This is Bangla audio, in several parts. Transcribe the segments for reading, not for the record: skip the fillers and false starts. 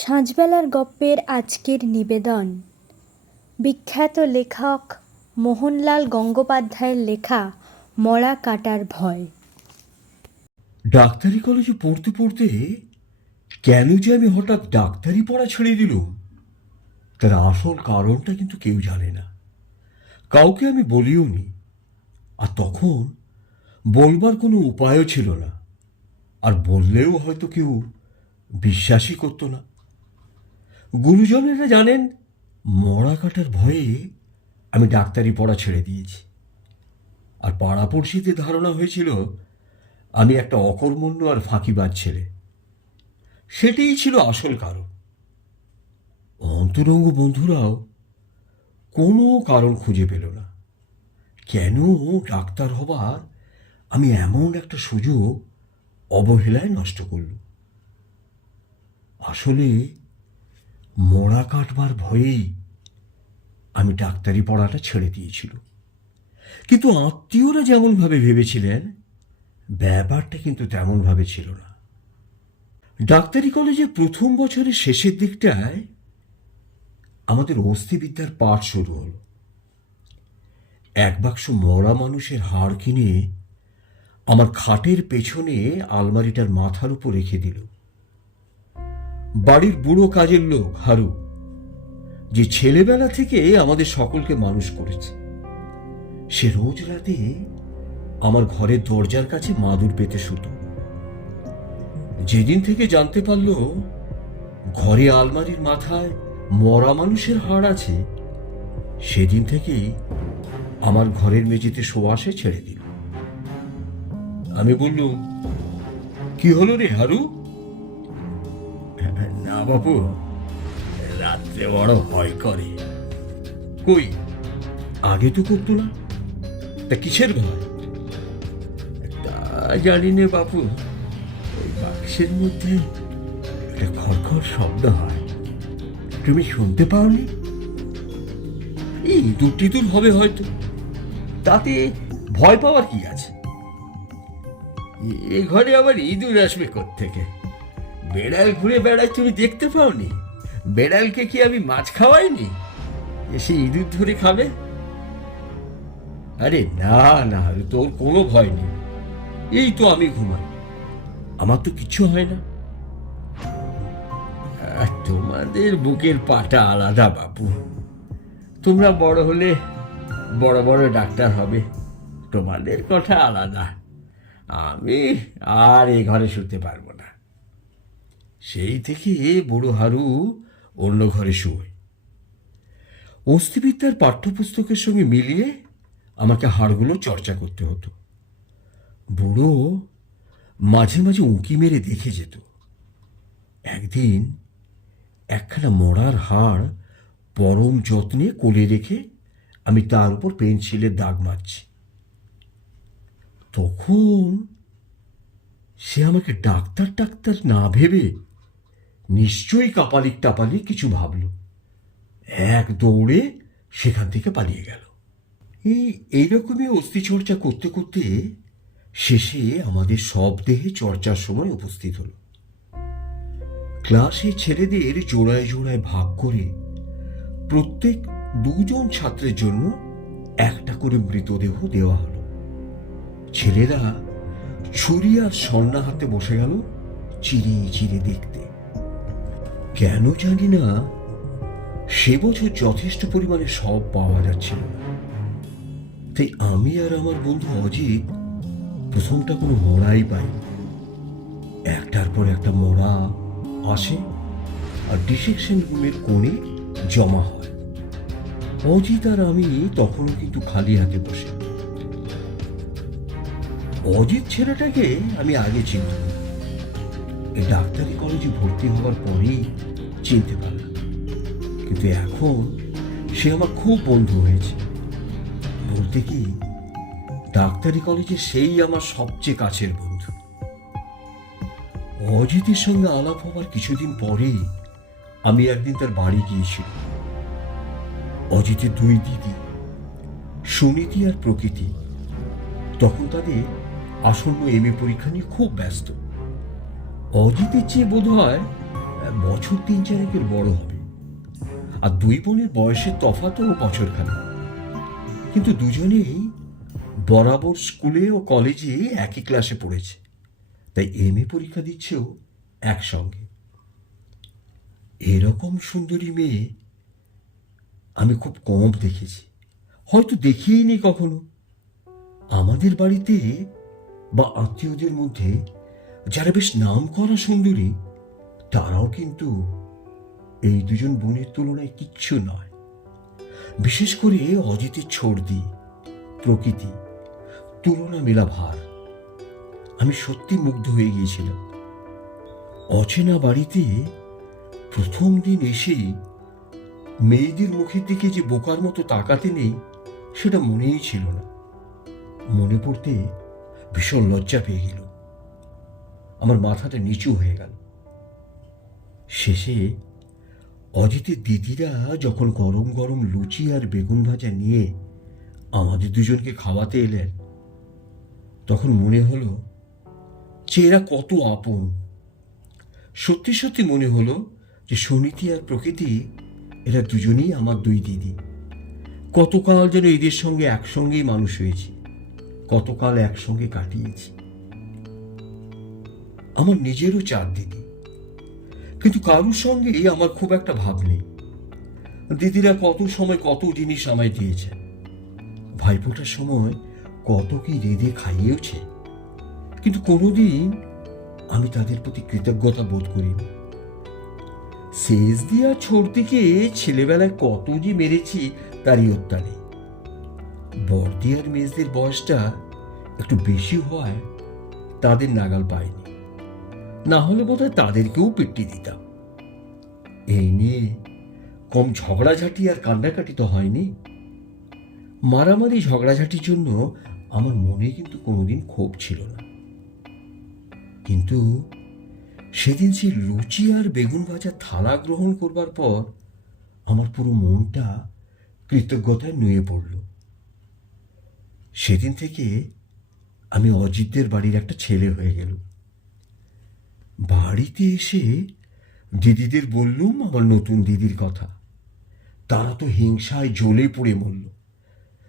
সাঁঝবেলার গপ্পের আজকের নিবেদন বিখ্যাত লেখক মোহনলাল গঙ্গোপাধ্যায়ের লেখা মরা কাটার ভয়। ডাক্তারি কলেজে পড়তে পড়তে কেন যে আমি হঠাৎ ডাক্তারি পড়া ছেড়ে দিলুম তার আসল কারণটা কিন্তু কেউ জানে না, কাউকে আমি বলিও নি। আর তখন বলবার কোনো উপায়ও ছিল না, আর বললেও হয়তো কেউ বিশ্বাসই করতো না। গুরুজনেরা জানেন মরা কাটার ভয়ে আমি ডাক্তারি পড়া ছেড়ে দিয়েছি, আর পাড়াপড়শিদের ধারণা হয়েছিল আমি একটা অকর্মণ্য আর ফাঁকিবাজ ছেলে। সেটাই ছিল আসল কারণ। অন্তরঙ্গ বন্ধুরাও কোনো কারণ খুঁজে পেল না কেন ডাক্তার হবার আমি এমন একটা সুযোগ অবহেলায় নষ্ট করল। আসলে মরা কাটবার ভয়েই আমি ডাক্তারি পড়াটা ছেড়ে দিয়েছিল, কিন্তু আত্মীয়রা যেমনভাবে ভেবেছিলেন ব্যাপারটা কিন্তু তেমনভাবে ছিল না। ডাক্তারি কলেজে প্রথম বছরের শেষের দিকটায় আমাদের অস্থিবিদ্যার পাঠ শুরু হলো। এক বাক্স মরা মানুষের হাড় কিনে আমার খাটের পেছনে আলমারিটার মাথার উপর রেখে দিল। বাড়ির বুড়ো কাজের লোক হারু, যে ছেলেবেলা থেকে আমাদের সকলকে মানুষ করেছে, সে রোজ রাতে আমার ঘরের দরজার কাছে মাদুর পেতে শুতো। যেদিন থেকে জানতে পারল ঘরে আলমারির মাথায় মরা মানুষের হাড় আছে, সেদিন থেকেই আমার ঘরের মেঝেতে শোয়া সে ছেড়ে দিল। আমি বললুম, কি হলো রে হারু? না বাপু, রাত্রে বড় ভয় করে। কই, আগে তো করতো না, তা কিসের ভয়? তা জানি নে বাপু, ওই বাক্সের মধ্যে একটা খড়খড় শব্দ হয়, তুমি শুনতে পাওনি? এই ইঁদুর টিঁদুর হবে হয়তো, তাতে ভয় পাওয়ার কি আছে? এ ঘরে আবার ইঁদুর আসবে কোত্থেকে? বেড়াল ঘুরে বেড়ায়, তুমি দেখতে পাওনি? বেড়ালকে কি আমি মাছ খাওয়াইনি? এসে ইঁদুর ধরে খাবে? আরে না না, তোর কোনো ভয় নেই, এই তো আমি ঘুমাই, আমার তো কিচ্ছু হয় না। তোমাদের বুকের পাটা আলাদা বাপু, তোমরা বড় হলে বড় বড় ডাক্তার হবে, তোমাদের কথা আলাদা। আমি আর এ ঘরে শুতে পারবো না। সেই থেকে বুড়ো হারু অন্য ঘরে শুয়ে। অস্থিবিদ্যার পাঠ্যপুস্তকের সঙ্গে মিলিয়ে আমাকে হাড়গুলো চর্চা করতে হতো। বুড়ো মাঝে মাঝে উঁকি মেরে দেখে যেত। একদিন একখানা মরার হাড় পরম যত্নে কোলে রেখে আমি তার উপর পেন্সিলের দাগ মারছি। তখন সে আমাকে ডাক্তার টাক্তার না ভেবে নিশ্চয়ই কাপালিক টাপালিক কিছু ভাবল, এক দৌড়ে সেখান থেকে পালিয়ে গেল। এইরকমই অস্থি চর্চা করতে করতে শেষে আমাদের সব দেহে চর্চার সময় উপস্থিত হলো। ক্লাসে ছেলেদের জোড়ায় জোড়ায় ভাগ করে প্রত্যেক দুজন ছাত্রের জন্য একটা করে মৃতদেহ দেওয়া হলো। ছেলেরা ছুরি আর সন্না হাতে বসে গেল চিরে চিরে দেখতে। কেন জানি না সে বছর যথেষ্ট পরিমাণে সব পাওয়া যাচ্ছিল না, তাই আমি আর আমার বন্ধু অজিত প্রথমটা কোনো মরাই পাই। একটার পর একটা মরা আসে আর ডিসেকশন রুমের কোণে জমা হয়। অজিত আর আমি তখনও কিন্তু খালি হাতে বসে। অজিত ছেলেটাকে আমি আগে চিনতাম, এই ডাক্তারি কলেজে ভর্তি হওয়ার পরেই চিনতে পারলাম, কিন্তু এখন সে আমার খুব বন্ধু হয়েছে। বলতে কি, ডাক্তারি কলেজে সেই আমার সবচেয়ে কাছের বন্ধু। অজিতের সঙ্গে আলাপ হবার কিছুদিন পরেই আমি একদিন তার বাড়ি গিয়েছিলাম। অজিতের দুই দিদি, সুনীতি আর প্রকৃতি, তখন তাদের আসন্ন এমএ পরীক্ষা নিয়ে খুব ব্যস্ত। অজিতের চেয়ে বোধ হয় বছর 3-4 বড় হবে, আর দুই বোনের বয়সের তফাৎও বছরখানেক। কিন্তু দুজনেই বরাবর স্কুলে ও কলেজে একই ক্লাসে পড়েছে, তাই এমএ পরীক্ষা দিচ্ছেও একসঙ্গে। এরকম সুন্দরী মেয়ে আমি খুব কম দেখেছি, হয়তো দেখিইনি কখনো। আমাদের বাড়িতে বা আত্মীয়দের মধ্যে যারা বেশ নাম করা সুন্দরী, তারাও কিন্তু এই দুজন বোনের তুলনায় কিচ্ছু নয়। বিশেষ করে অজিতের ছর্দি, প্রকৃতি, তুলনা মেলা ভার। আমি সত্যি মুগ্ধ হয়ে গিয়েছিলাম। অচেনা বাড়িতে প্রথম দিন এসেই মেয়েদের মুখের দিকে যে বোকার মতো তাকাতে নেই, সেটা মনেই ছিল না। মনে পড়তে ভীষণ লজ্জা পেয়ে গেল, আমার মাথাটা নিচু হয়ে গেল। শেষে অজিতের দিদিরা যখন গরম গরম লুচি আর বেগুন ভাজা নিয়ে আমাদের দুজনকে খাওয়াতে এলেন, তখন মনে হলো যে এরা কত আপন। সত্যি সত্যি মনে হলো যে সুনীতি আর প্রকৃতি, এরা দুজনেই আমার দুই দিদি। কতকাল যেন এদের সঙ্গে একসঙ্গেই মানুষ হয়েছি, কতকাল একসঙ্গে কাটিয়েছি। আমার নিজেরও 4 দিদি, কিন্তু কারোর সঙ্গেই আমার খুব একটা ভাব নেই। দিদিরা কত সময় কত জিনিস আমায় দিয়েছে, ভাইফোঁটার সময় কত কি রেঁধে খাইয়েওছে, কিন্তু কোনোদিন আমি তাদের প্রতি কৃতজ্ঞতা বোধ করিনি। শেষ দিয়া ছোটদিকে ছেলেবেলায় কত যে মেরেছি তারই হত্যা নেই। বড়দি আর মেজদের বয়সটা একটু বেশি হওয়ায় তাদের নাগাল পাইনি, না হলে বোধহয় তাদেরকেও পিটি দিতাম। এই নিয়ে কম ঝগড়াঝাটি আর কান্নাকাটি তো হয়নি। মারামারি ঝগড়াঝাটির জন্য আমার মনে কিন্তু কোনোদিন ক্ষোভ ছিল না, কিন্তু সেদিন সে লুচি আর বেগুন ভাজা থালা গ্রহণ করবার পর আমার পুরো মনটা কৃতজ্ঞতায় নুয়ে পড়ল। সেদিন থেকে আমি অজিতদের বাড়ির একটা ছেলে হয়ে গেল। বাড়িতে এসে দিদিদের বললুম আমার নতুন দিদির কথা। তারা তো হিংসায় জ্বলে পুড়ে মরল।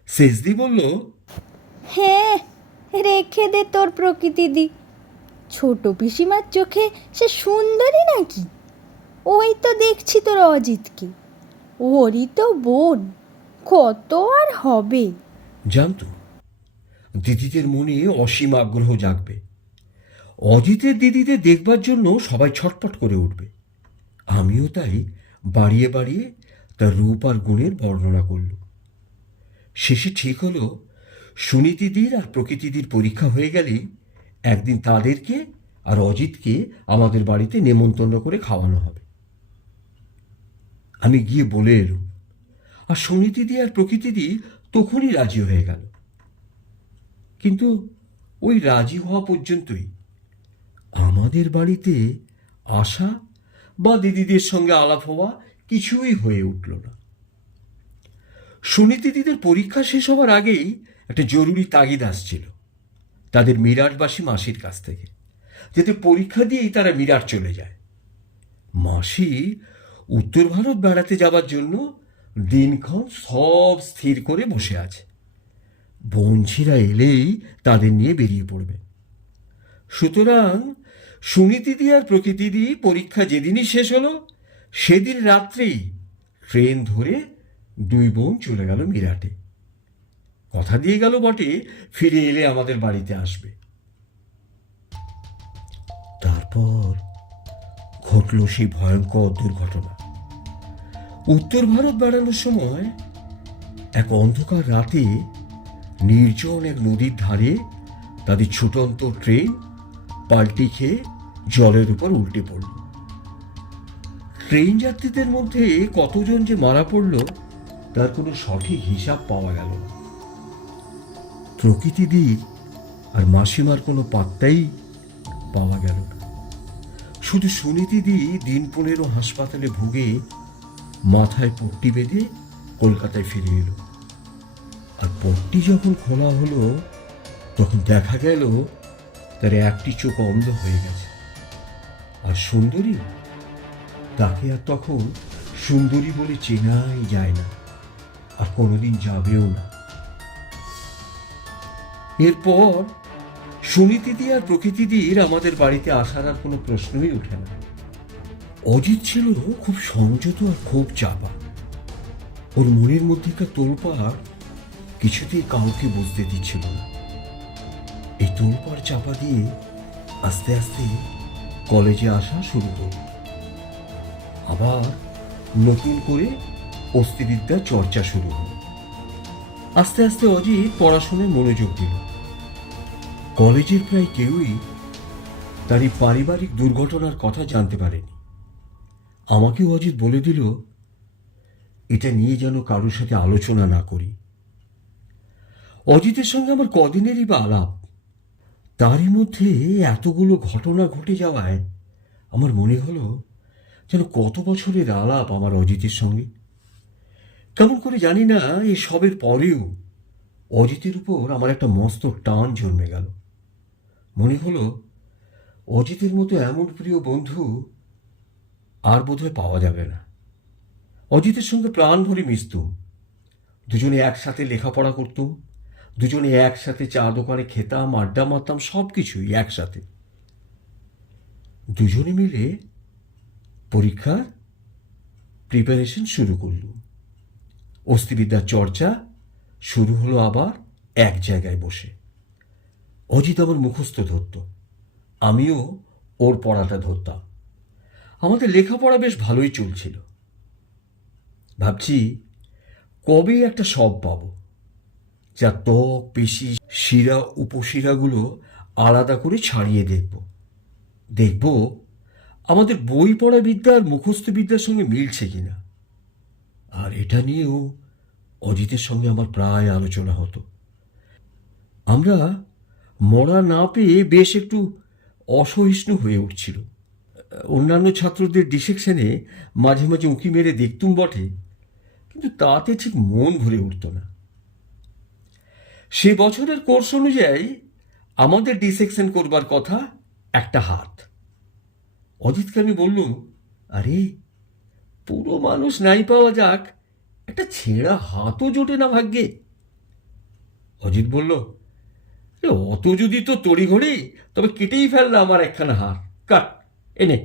শেষদি বলল, হ্যাঁ, রেখে দে তোর প্রকৃতি দি। ছোট পিসিমার চোখে সে সুন্দরী নাকি? ওই তো দেখছি তোর অজিতকে, ওরই তো বোন, কত আর হবে। জানতো দিদিদের মনে অসীম আগ্রহ জাগবে। অজিতের দিদিদের দেখবার জন্য সবাই ছটপট করে উঠবে। আমিও তাই বাড়িয়ে বাড়িয়ে তার রূপ আর গুণের বর্ণনা করল। শেষে ঠিক হলো সুনীতিদির আর প্রকৃতিদির পরীক্ষা হয়ে গেলেই একদিন তাদেরকে আর অজিতকে আমাদের বাড়িতে নেমন্তন্ন করে খাওয়ানো হবে। আমি গিয়ে বলে এলুম, আর সুনীতিদি আর প্রকৃতিদি তখনই রাজি হয়ে গেল। কিন্তু ওই রাজি হওয়া পর্যন্তই। আমাদের বাড়িতে আসা বা দিদিদের সঙ্গে আলাপ হওয়া কিছুই হয়ে উঠল না। সুনীতিদিদের পরীক্ষা শেষ হওয়ার আগেই একটা জরুরি তাগিদ আসছিল তাদের মিরাটবাসী মাসির কাছ থেকে, যাতে পরীক্ষা দিয়েই তারা মিরাট চলে যায়। মাসি উত্তর ভারত বেড়াতে যাবার জন্য দিনক্ষণ সব স্থির করে বসে আছে। বঞ্চিরা এলেই তাদের নিয়ে বেরিয়ে পড়বে। সুতরাং সুনীতিদি আর প্রকৃতিদি পরীক্ষা যেদিনই শেষ হলো, সেদিন রাত্রেই ট্রেন ধরে দুই বোন চলে গেল মিরাটে। কথা দিয়ে গেল বটে, ফিরে এলে আমাদের বাড়িতে আসবে। তারপর ঘটল সেই ভয়ঙ্কর দুর্ঘটনা। উত্তর ভারত বেড়ানোর সময় এক অন্ধকার রাতে নির্জন এক নদীর ধারে তাদের ছুটন্ত ট্রেন পাল্টি খেয়ে জলের উপর উল্টে পড়ল। ট্রেন যাত্রীদের মধ্যে কতজন যে মারা পড়ল তার কোনো সঠিক হিসাব পাওয়া গেল না। প্রকৃতিদির আর মাসিমার কোনো পাত্তাই পাওয়া গেল না। শুধু সুনীতিদি দিন 15 হাসপাতালে ভুগে মাথায় পট্টি বেঁধে কলকাতায় ফিরে এলো। আর পট্টি যখন খোলা হলো তখন দেখা গেল তার একটি চোখ অন্ধ হয়ে গেছে। আর সুন্দরী তাকে আর তখন সুন্দরী বলে চেনাই যায় না, আর কোনোদিন যাবেও না। এরপর সুনীতিদি আর প্রকৃতিদির আমাদের বাড়িতে আসার আর কোনো প্রশ্নই ওঠে না। অজিত ছিল খুব সংযত আর খুব চাপা। ওর মনের মধ্যেকার তোলপাড় কিছুতেই কাউকে বুঝতে দিচ্ছিল না। এই তোলপাড় চাপা দিয়ে আস্তে আস্তে কলেজে আসা শুরু হল। আবার নতুন করে অস্থিবিদ্যার চর্চা শুরু হল। আস্তে আস্তে অজিত পড়াশোনায় মনোযোগ দিল। কলেজের প্রায় কেউই তার এই পারিবারিক দুর্ঘটনার কথা জানতে পারেনি। আমাকেও অজিত বলে দিল এটা নিয়ে যেন কারোর সাথে আলোচনা না করি। অজিতের সঙ্গে আমার কদিনেরই বা আলাপ, তারই মধ্যে এতগুলো ঘটনা ঘটে যাওয়ায় আমার মনে হলো যেন কত বছরের আলাপ আমার অজিতের সঙ্গে। কেমন করে জানি না, এই সবের পরেও অজিতের উপর আমার একটা মস্ত টান জন্মে গেল। মনে হলো অজিতের মতো এমন প্রিয় বন্ধু আর বোধহয় পাওয়া যাবে না। অজিতের সঙ্গে প্রাণ ভরে মিশতুম, দুজনে একসাথে লেখাপড়া করতুম, দুজনে একসাথে চা দোকানে খেতাম, আড্ডা মারতাম, সব কিছুই একসাথে। দুজনে মিলে পরীক্ষার প্রিপারেশন শুরু করলুম। অস্থিবিদ্যার চর্চা শুরু হলো আবার এক জায়গায় বসে। অজিত আমার মুখস্থ ধরত, আমিও ওর পড়াটা ধরতাম। আমাদের লেখাপড়া বেশ ভালোই চলছিল। ভাবছি কবে একটা সব পাবো, যা ত্বক, পেশি, শিরা, উপশিরাগুলো আলাদা করে ছাড়িয়ে দেখব আমাদের বই পড়া বিদ্যা আর মুখস্থ বিদ্যার সঙ্গে মিলছে কিনা। আর এটা নিয়েও অজিতের সঙ্গে আমার প্রায় আলোচনা হতো। আমরা মরা না পেয়ে বেশ একটু অসহিষ্ণু হয়ে উঠছিল। অন্যান্য ছাত্রদের ডিসেকশনে মাঝে মাঝে উঁকি মেরে দেখতুম বটে, কিন্তু তাতে ঠিক মন ভরে উঠত না। সে বছরের কোর্স অনুযায়ী আমাদের ডিসেকশন করবার কথা একটা হাত। অজিতকে আমি বললুম, আরে পুরো মানুষ নাই পাওয়া যাক, একটা ছেঁড়া হাতও জোটে না ভাগ্যে। অজিত বলল, অত যদি তো তড়িঘড়ি, তবে কেটেই ফেললা আমার একখানা হাত, কাট এনে।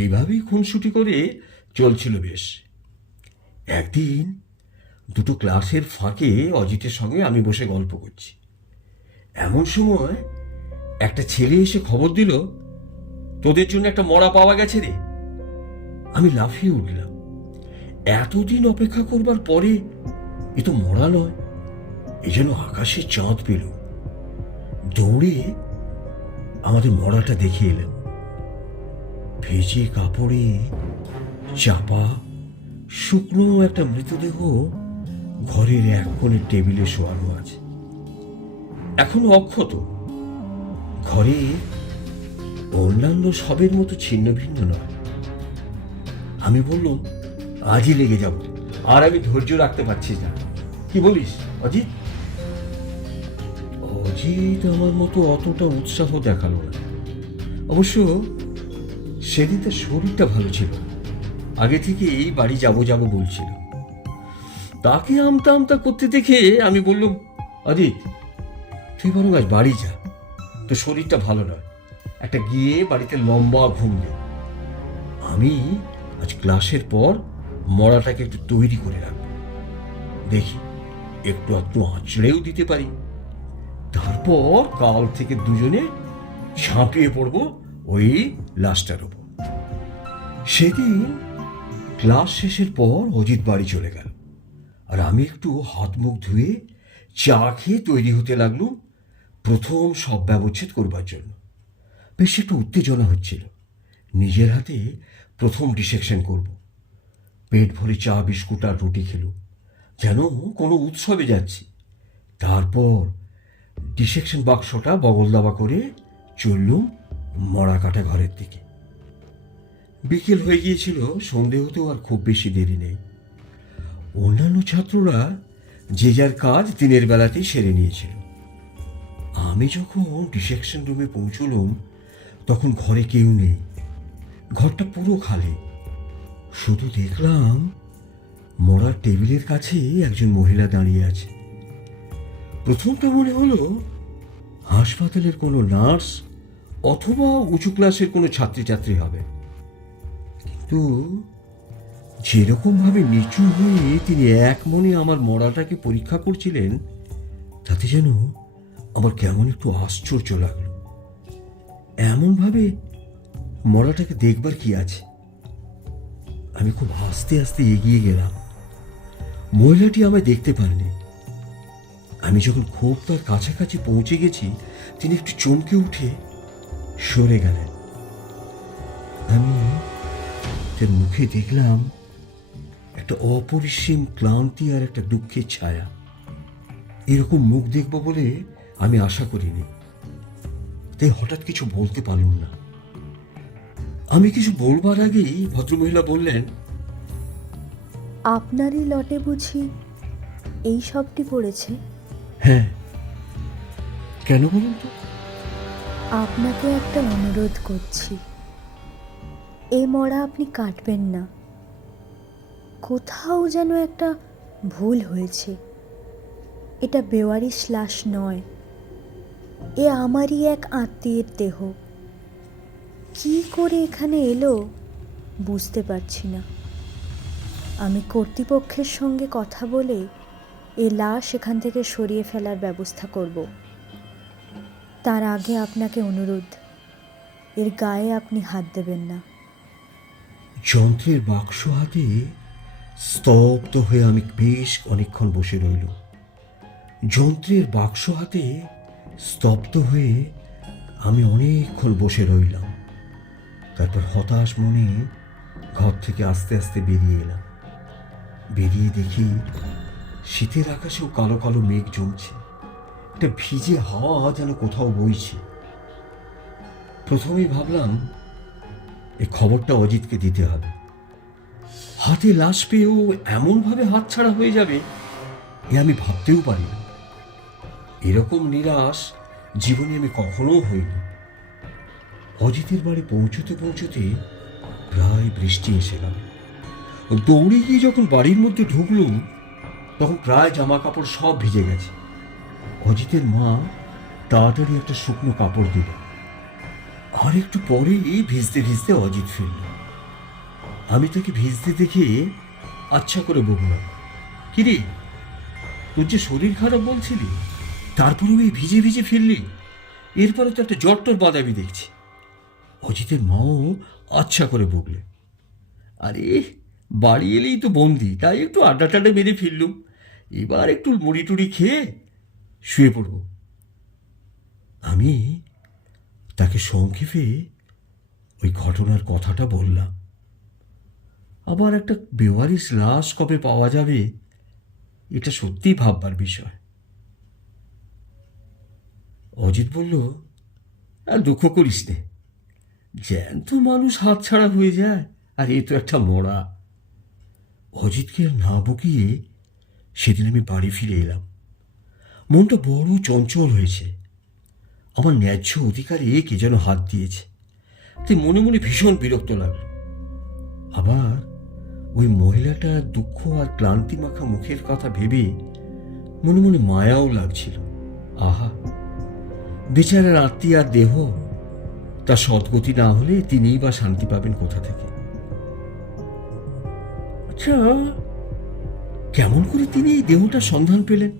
এইভাবেই খুনসুটি করে চলছিল বেশ। একদিন দুটো ক্লাসের ফাঁকে অজিতের সঙ্গে আমি বসে গল্প করছি। এমন সময় একটা ছেলে এসে খবর দিল, তোদের জন্য একটা মরা পাওয়া গেছে রে। আমি লাফিয়ে উঠলাম। এতদিন অপেক্ষা করবার পরে এ তো মরা নয়, এ যেন আকাশে চাঁদ পেল। দৌড়ে আমাদের মরাটা দেখে এলাম। ভেজে কাপড়ে চাপা শুকনো একটা মৃতদেহ ঘরের এক কোণে টেবিলে শোয়ানো আছে, এখনো অক্ষত। ঘরে অন্যান্য সবের মতো ছিন্ন ভিন্ন নয়। আমি বললাম, আজই লেগে যাব, আর আমি ধৈর্য রাখতে পারছি না। কি বলিস অজিত? অজিত আমার মতো অতটা উৎসাহ দেখালো না। অবশ্য সেদিন তার শরীরটা ভালো ছিল, আগে থেকে এই বাড়ি যাব বলছিল। তাকে আমতা আমতা করতে দেখে আমি বললাম, অজিত তুই বরং আজ বাড়ি যা, তোর শরীরটা ভালো নয়, একটা গিয়ে বাড়িতে লম্বা ঘুম দে। আমি আজ ক্লাসের পর মরাটাকে একটু তৈরি করে রাখবো, দেখি একটু একটু আঁচড়েও দিতে পারি। তারপর কাল থেকে দুজনে ঝাঁপিয়ে পড়বো ওই লাশটার ওপর। সেদিন ক্লাস শেষের পর অজিত বাড়ি চলে গেল, আর আমি একটু হাত মুখ ধুয়ে চা খেয়ে তৈরি হতে লাগলুম প্রথম সব ব্যবচ্ছেদ করবার জন্য। বেশ একটু উত্তেজনা হচ্ছিল, নিজের হাতে প্রথম ডিসেকশন করব। পেট ভরে চা, বিস্কুট আর রুটি খেলুম, যেন কোনো উৎসবে যাচ্ছি। তারপর ডিসেকশন বাক্সটা বগল দাবা করে চললুম মরা কাটা ঘরের দিকে। বিকেল হয়ে গিয়েছিল, সন্ধে হতেও আর খুব বেশি দেরি নেই। অন্যান্য ছাত্ররা যে যার কাজ দিনের বেলাতেই সেরে নিয়েছিল। আমি যখন ডিসেকশন রুমে পৌঁছলুম তখন ঘরে কেউ নেই। ঘরটা পুরো খালি। শুধু দেখলাম মরার টেবিলের কাছে একজন মহিলা দাঁড়িয়ে আছে। প্রথমটা মনে হলো হাসপাতালের কোনো নার্স অথবা উঁচু ক্লাসের কোনো ছাত্রীছাত্রী হবে, কিন্তু যেরকম ভাবে নিচু হয়ে তিনি এক মনে আমার মরাটাকে পরীক্ষা করছিলেন, তাতে যেন আমার কেমন একটু আশ্চর্য লাগলো। এমন ভাবে মরাটাকে দেখবার কি আছে? আমি খুব আস্তে আস্তে এগিয়ে গেলাম। মহিলাটি আমায় দেখতে পারেনি। আমি যখন খুব তার কাছাকাছি পৌঁছে গেছি, তিনি একটু চমকে উঠে সরে গেলেন। আমি তার মুখে দেখলাম একটা অপরিসীম ক্লান্তি আর একটা দুঃখের ছায়া। এরকম মুখ দেখব বলে আমি আশা করিনি, তাই হঠাৎ কিছু বলতে পারলাম না। আমি কিছু বলবার আগেই ভদ্রমহিলা বললেন, আপনারই লটে বুঝি এই সবটি পড়েছে? হ্যাঁ, কেন বলুন তো? আপনাকে একটা অনুরোধ করছি, এ মরা আপনি কাটবেন না। কোথাও যেন একটা ভুল হয়েছে। এটা বেওয়ারিশ লাশ নয়, এ আমারই এক আত্মীয়ের দেহ। কি করে এখানে এলো বুঝতে পারছি না। আমি কর্তৃপক্ষের সঙ্গে কথা বলে এ লাশ এখান থেকে সরিয়ে ফেলার ব্যবস্থা করব। তার আগে আপনাকে অনুরোধ, এর গায়ে আপনি হাত দেবেন না। যন্ত্রের বাক্স হাতে স্তব্ধ হয়ে আমি বেশ অনেকক্ষণ বসে রইল। যন্ত্রের বাক্স হাতে স্তব্ধ হয়ে আমি অনেকক্ষণ বসে রইলাম। তারপর হতাশ মনে ঘর থেকে আস্তে আস্তে বেরিয়ে এলাম। বেরিয়ে দেখি শীতের আকাশেও কালো কালো মেঘ জমছে। একটা ভিজে হাওয়া যেন কোথাও বইছে। প্রথমেই ভাবলাম এই খবরটা অজিতকে দিতে হবে। হাতে লাশ পেয়েও এমনভাবে হাতছাড়া হয়ে যাবে এ আমি ভাবতেও পারি না। এরকম নিরাশ জীবনে আমি কখনো হইনি। অজিতের বাড়ি পৌঁছতে পৌঁছতে প্রায় বৃষ্টি এসে গেল। দৌড়ে গিয়ে যখন বাড়ির মধ্যে ঢুকলুম, তখন প্রায় জামা কাপড় সব ভিজে গেছে। অজিতের মা তাড়াতাড়ি একটা শুকনো কাপড় দিল। আর একটু পরেই ভিজতে ভিজতে অজিত ফিরল। আমি তাকে ভিজতে দেখে আচ্ছা করে বললাম, কিরে, তোর যে শরীর খারাপ বলছিলি, তারপরেও এই ভিজে ভিজে ফিরলি? এরপরে তো একটা জ্বর টর বাদাবি দেখছি। অজিতের মাও আচ্ছা করে বললে, আরে বাড়ি এলেই তো বন্দি, তাই একটু আড্ডা টাড্ডা মেরে ফিরলুম। এবার একটু মুড়ি টুড়ি খেয়ে শুয়ে পড়ব। আমি তাকে সংক্ষেপে ওই ঘটনার কথাটা বললাম। আবার একটা বেওয়ারিশ লাশ কবে পাওয়া যাবে, এটা সত্যিই ভাববার বিষয়। অজিত বলল, আর দুঃখ করিস নে, জ্যান্ত মানুষ হাতছাড়া হয়ে যায়, আর এ তো একটা মরা। অজিতকে না বকিয়ে সেদিন আমি বাড়ি ফিরে এলাম। মনটা বড় চঞ্চল হয়েছে। আমার ন্যায্য অধিকারে কে যেন হাত দিয়েছে, তাই মনে মনে ভীষণ বিরক্ত লাগলো। আবার ওই মহিলাটার দুঃখ আর ক্লান্তি মাখা মুখের কথা ভেবে মনে মনে মায়াও লাগছিল। আহা, বেচারার আত্মীয় আর দেহ, তার সদ্গতি না হলে তিনিই বা শান্তি পাবেন কোথা থেকে? আচ্ছা, কেমন করে তিনি এই দেহটার সন্ধান পেলেন?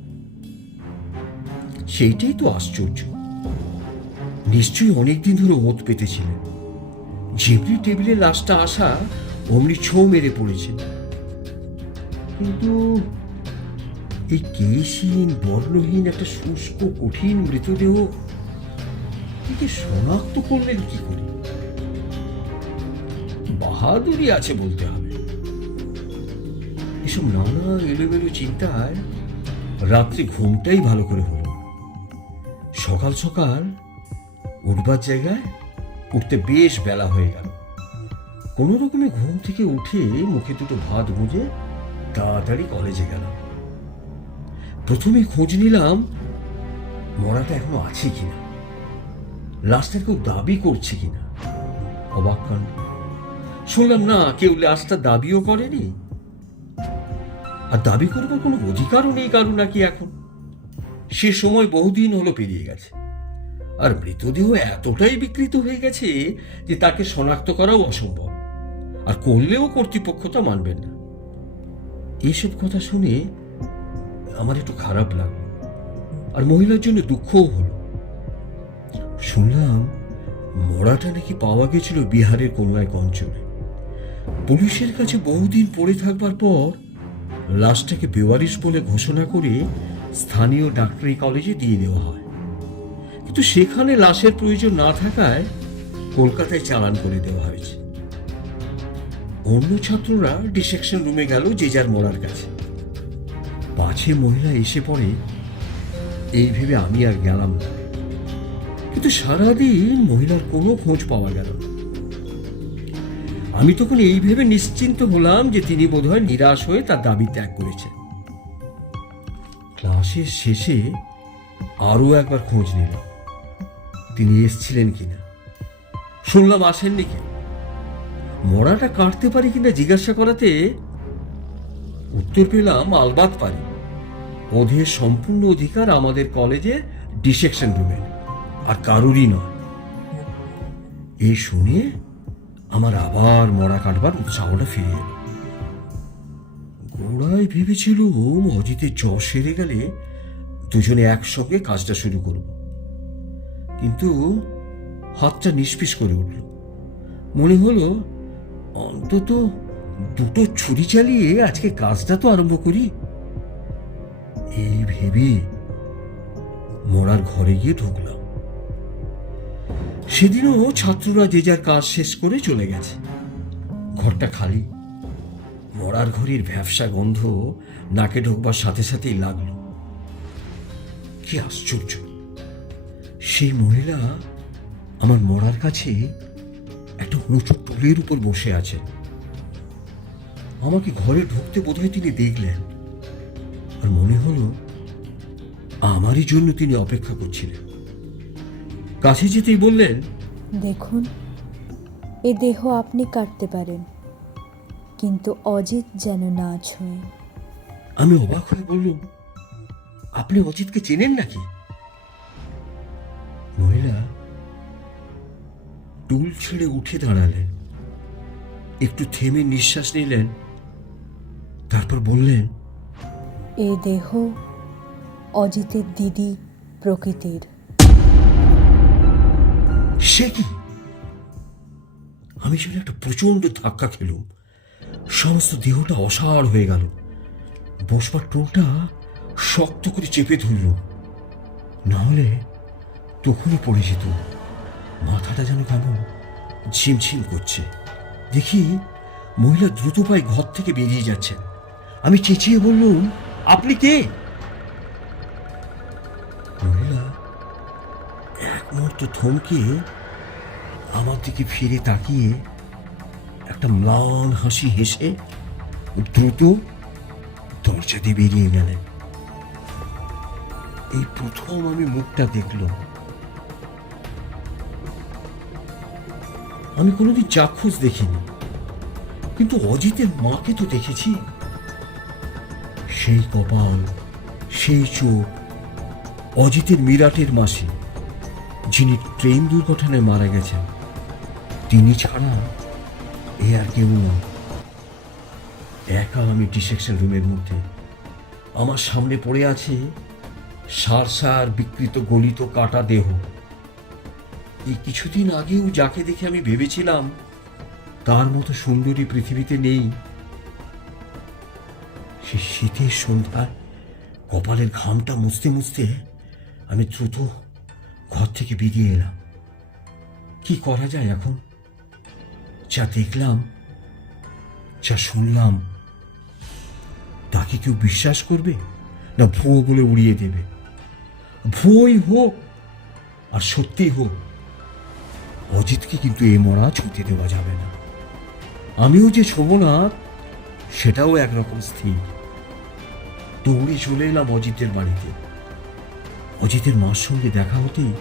সেইটাই তো আশ্চর্য। নিশ্চয়ই অনেকদিন ধরে ওত পেতেছিলেন। যেমনি টেবিলে লাশটা আসা অমনি ছো মেরে পড়েছে। কিন্তু এই কেশহীন বর্ণহীন একটা শুষ্ক কঠিন মৃতদেহ একে শনাক্ত করলেন কি করে? বাহাদুরি আছে বলতে হবে। এসব নানা এলোমেলো চিন্তায় রাত্রি ঘুমটাই ভালো করে হলো। সকাল সকাল উঠবার জায়গায় উঠতে বেশ বেলা হয়ে গেল। কোনো রকমে ঘুম থেকে উঠে মুখে দুটো ভাত গুঁজে তাড়াতাড়ি কলেজে গেলাম। প্রথমে খোঁজ নিলাম মরাটা এখনো আছে কিনা, লাশটার কেউ দাবি করছে কিনা। অবাক কাণ্ড, শুনলাম না কেউ লাশটা দাবিও করেনি, আর দাবি করবার কোনো অধিকারও নেই কারো নাকি এখন। সে সময় বহুদিন হলো পেরিয়ে গেছে, আর মৃতদেহ এতটাই বিকৃত হয়ে গেছে যে তাকে শনাক্ত করাও অসম্ভব, আর করলেও কর্তৃপক্ষ তা মানবেন না। এসব কথা শুনে আমার একটু খারাপ লাগলো, আর মহিলার জন্য দুঃখও হলো। শুনলাম মরাটা নাকি পাওয়া গেছিল বিহারের কোনো এক অঞ্চলে। পুলিশের কাছে বহুদিন পড়ে থাকবার পর লাশটাকে বেওয়ারিশ বলে ঘোষণা করে স্থানীয় ডাক্তারি কলেজে দিয়ে দেওয়া হয়, কিন্তু সেখানে লাশের প্রয়োজন না থাকায় কলকাতায় চালান করে দেওয়া হয়েছে। অন্য ছাত্ররা ডিসেকশন রুমে গেল যে যার মরার কাছে। পাছে মহিলা এসে পড়ে এই ভেবে আমি আর গেলাম না, কিন্তু সারাদিন মহিলার কোনো খোঁজ পাওয়া গেল না। আমি তখন এই ভেবে নিশ্চিন্ত হলাম যে তিনি বোধহয় নিরাশ হয়ে তার দাবি ত্যাগ করেছেন। ক্লাসের শেষে আরো একবার খোঁজ নিলাম তিনি এসছিলেন কিনা। শুনলাম আসেননি কেউ। মরাটা কাটতে পারি কিনা জিজ্ঞাসা করাতে উত্তর পেলাম আলবাত পারি, ওদের সম্পূর্ণ অধিকার আমাদের কলেজে ডিসেকশন রুমে, আর কারুরই নয়। এই শুনে আমার আবার মরা কাটবার উৎসাহটা ফিরে এলো। গোড়ায় ভেবেছিলুম অজিতের জ্বর সেরে গেলে দুজনে একসঙ্গে কাজটা শুরু করব, কিন্তু হাতটা নিষ্পিস করে উঠল। মনে হলো অন্তত দুটো ছুরি চালিয়ে আজকে কাজটা তো আরম্ভ করি। এই ভেবে মরার ঘরে গিয়ে ঢুকলাম। সেদিনও ছাত্ররা যে যার কাজ শেষ করে চলে গেছে। ঘরটা খালি। মরার ঘরের ভ্যাপসা গন্ধ নাকে ঢোকবার সাথে সাথেই লাগলো। কি আশ্চর্য, সেই মহিলা আমার মরার কাছে একটা উঁচু টুলের উপর বসে আছেন। আমাকে ঘরে ঢুকতে বোধহয় তিনি দেখলেন, আর মনে হলো আমারই জন্য তিনি অপেক্ষা করছিলেন। কাছে যেতেই বললেন, দেখুন, এ দেহ আপনি কাটতে পারেন, কিন্তু অজিত যেন না ছোঁয়। আমি অবাক হয়ে বললাম, আপনি অজিতকে চেনেন নাকি? মহিলা টুল ছেড়ে উঠে দাঁড়ালেন, একটু থেমে নিঃশ্বাস নিলেন, তারপর বললেন, এ দেহ অজিতের দিদি প্রকৃতির। সে কি? আমি যেন একটা প্রচন্ড ধাক্কা খেলুম। সমস্ত দেহটা অসাড় হয়ে গেল। বসবার টোলটা শক্ত করে চেপে ধরল, না হলে তখনই পড়ে যেত। মাথাটা যেন কেমন ঝিমঝিম করছে। দেখি মহিলা দ্রুত পায়ে ঘর থেকে বেরিয়ে যাচ্ছেন। আমি চেঁচিয়ে বললুম, আপনি কে? মহিলা এক মুহূর্ত থমকে আমার দিকে ফিরে তাকিয়ে একটা ম্লান হাসি হেসে দ্রুত দরজা দিয়ে বেরিয়ে গেলেন। এই প্রথম আমি মুখটা দেখলাম। আমি কোনোদিন চাক্ষুষ দেখিনি, কিন্তু অজিতের মাকে তো দেখেছি। সেই কপাল, সেই চোখ, অজিতের মিরাটের মাসি, যিনি ট্রেন দুর্ঘটনায় মারা গেছেন, তিনি ছাড়া এ আর কেউ না। একা আমি ডিসেকশন রুমের মধ্যে। আমার সামনে পড়ে আছে সার বিকৃত গলিত কাটা দেহ। এই কিছুদিন আগেও যাকে দেখে আমি ভেবেছিলাম তার মতো সুন্দরী পৃথিবীতে নেই, সে শীতের সন্ধ্যায় কপালের ঘামটা মুছতে মুছতে আমি দ্রুত ঘর থেকে বেরিয়ে এলাম। কি করা যায় এখন? যা দেখলাম, যা শুনলাম, তাকে কেউ বিশ্বাস করবে, না ভুয়ো বলে উড়িয়ে দেবে? ভুয়োই হোক আর সত্যি হোক, অজিতকে কিন্তু এ মরা ছুঁতে দেওয়া যাবে না। আমিও যে ছোব না সেটাও একরকম স্থির। দৌড়ে চলে এলাম অজিতের বাড়িতে। অজিতের মার সঙ্গে দেখা হতেই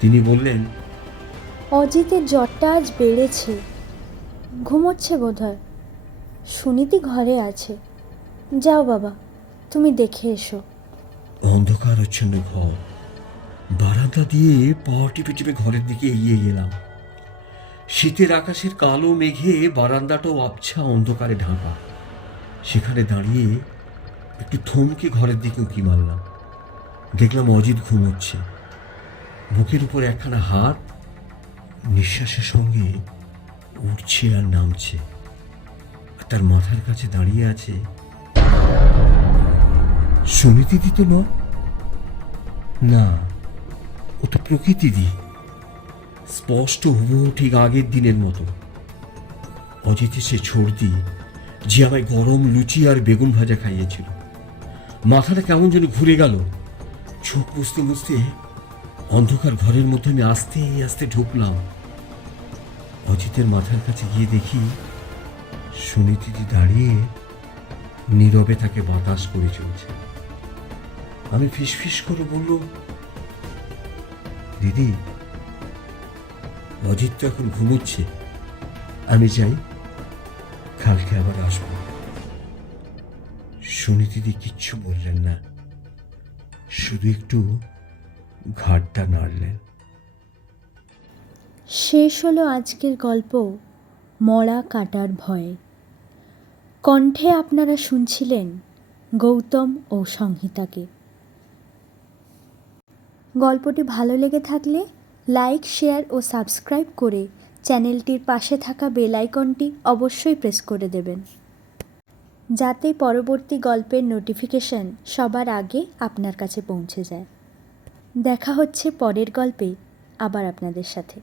তিনি বললেন, অজিতের জ্বরটা আজ বেড়েছে, ঘুমোচ্ছে বোধহয়। সুনীতি ঘরে আছে। যাও বাবা, তুমি দেখে এসো। অন্ধকারাচ্ছন্ন ঘর, বারান্দা দিয়ে পা টিপে টিপে ঘরের দিকে এগিয়ে গেলাম। শীতের আকাশের কালো মেঘে বারান্দাটাও আবছা অন্ধকারে ঢাকা। সেখানে দাঁড়িয়ে একটু থমকে ঘরের দিকে উঁকি মারলাম। দেখলাম অজিত ঘুমোচ্ছে। বুকের উপর একখানা হাত নিঃশ্বাসের সঙ্গে উঠছে আর নামছে, আর তার মাথার কাছে দাঁড়িয়ে আছে সুনীতিদি তো নয়, না, ও তো প্রকৃতিদি। স্পষ্ট হুবহু ঠিক আগের দিনের মতো। অজিতের সে ছর্দি যে আমায় গরম লুচি আর বেগুন ভাজা খাইয়েছিল। মাথাটা কেমন যেন ঘুরে গেল। চোখ মুছতে মুছতে অন্ধকার ঘরের মধ্যে আমি আস্তে আস্তে ঢুকলাম। অজিতের মাথার কাছে গিয়ে দেখি সুনীতিদি দাঁড়িয়ে নীরবে তাকে বাতাস করে চলছে। আমি ফিসফিস করে বললুম, দিদি, অজিত তো এখন ঘুমোচ্ছে, আমি যাই, কালকে আবার আসবো। সুনীতিদি কিচ্ছু বললেন না, শুধু একটু ঘাড়টা নাড়লেন। শেষ হলো আজকের গল্প মরা কাটার ভয়ে। কণ্ঠে আপনারা শুনছিলেন গৌতম ও সংহিতাকে। গল্পটি ভালো লেগে থাকলে লাইক, শেয়ার ও সাবস্ক্রাইব করে চ্যানেলটির পাশে থাকা বেল আইকনটি অবশ্যই প্রেস করে দেবেন, যাতে পরবর্তী গল্পের নোটিফিকেশন সবার আগে আপনার কাছে পৌঁছে যায়। দেখা হচ্ছে পরের গল্পে আবার আপনাদের সাথে।